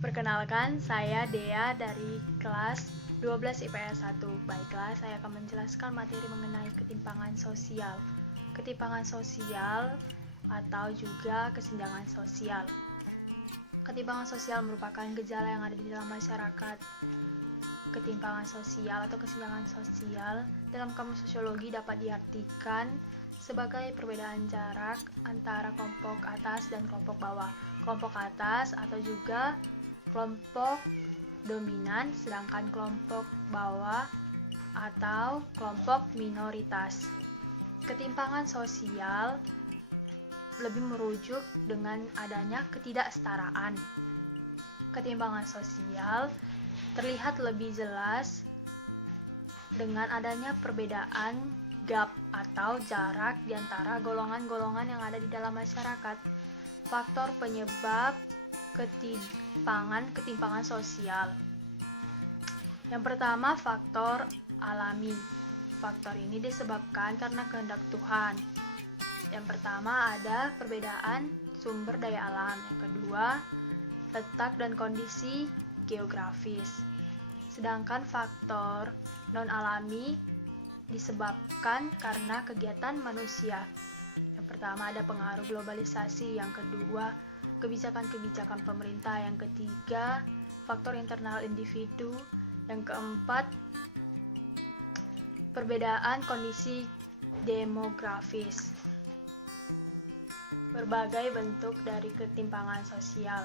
Perkenalkan, saya Dea dari kelas 12 IPS 1. Baiklah, saya akan menjelaskan materi mengenai ketimpangan sosial. Ketimpangan sosial atau juga kesenjangan sosial. Ketimpangan sosial merupakan gejala yang ada di dalam masyarakat. Ketimpangan sosial atau kesenjangan sosial dalam kamus sosiologi dapat diartikan sebagai perbedaan jarak antara kelompok atas dan kelompok bawah. Kelompok atas atau juga kelompok dominan, sedangkan kelompok bawah atau kelompok minoritas. Ketimpangan sosial lebih merujuk dengan adanya ketidaksetaraan. Ketimpangan sosial terlihat lebih jelas dengan adanya perbedaan gap atau jarak di antara golongan-golongan yang ada di dalam masyarakat. Faktor penyebab ketimpangan sosial. Yang pertama, faktor alami. Faktor ini disebabkan karena kehendak Tuhan. Yang pertama ada perbedaan sumber daya alam. Yang kedua, letak dan kondisi geografis. Sedangkan faktor non-alami disebabkan karena kegiatan manusia. Yang pertama ada pengaruh globalisasi, yang kedua kebijakan-kebijakan pemerintah, yang ketiga faktor internal individu, yang keempat perbedaan kondisi demografis. Berbagai bentuk dari ketimpangan sosial.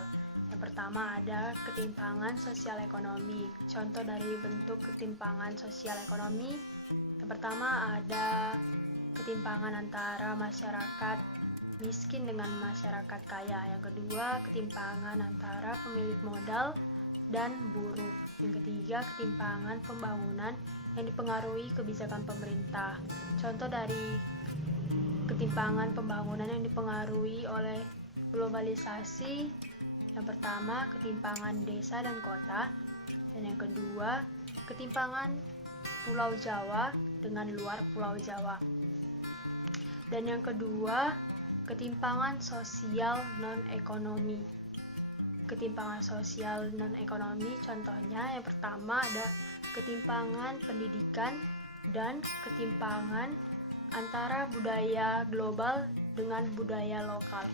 Yang pertama ada ketimpangan sosial ekonomi. Contoh dari bentuk ketimpangan sosial ekonomi, yang pertama ada ketimpangan antara masyarakat miskin dengan masyarakat kaya. Yang kedua, ketimpangan antara pemilik modal dan buruh. Yang ketiga, ketimpangan pembangunan yang dipengaruhi kebijakan pemerintah. Contoh dari ketimpangan pembangunan yang dipengaruhi oleh globalisasi, yang pertama ketimpangan desa dan kota, dan yang kedua ketimpangan Pulau Jawa dengan luar Pulau Jawa. Dan yang kedua, ketimpangan sosial non-ekonomi. Ketimpangan sosial non-ekonomi contohnya yang pertama ada ketimpangan pendidikan dan ketimpangan antara budaya global dengan budaya lokal.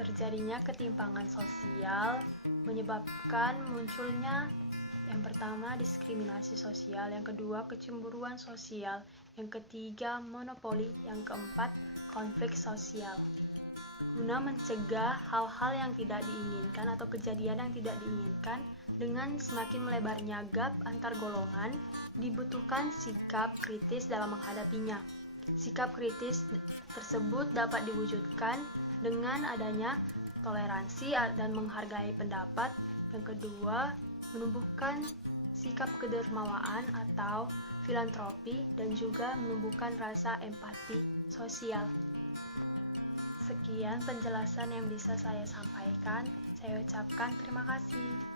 Terjadinya ketimpangan sosial menyebabkan munculnya yang pertama diskriminasi sosial, yang kedua kecemburuan sosial, yang ketiga monopoli, yang keempat konflik sosial. Guna mencegah hal-hal yang tidak diinginkan atau kejadian yang tidak diinginkan dengan semakin melebarnya gap antar golongan, dibutuhkan sikap kritis dalam menghadapinya. Sikap kritis tersebut dapat diwujudkan dengan adanya toleransi dan menghargai pendapat. Yang kedua, menumbuhkan sikap kedermawaan atau filantropi dan juga menumbuhkan rasa empati sosial. Sekian penjelasan yang bisa saya sampaikan. Saya ucapkan terima kasih.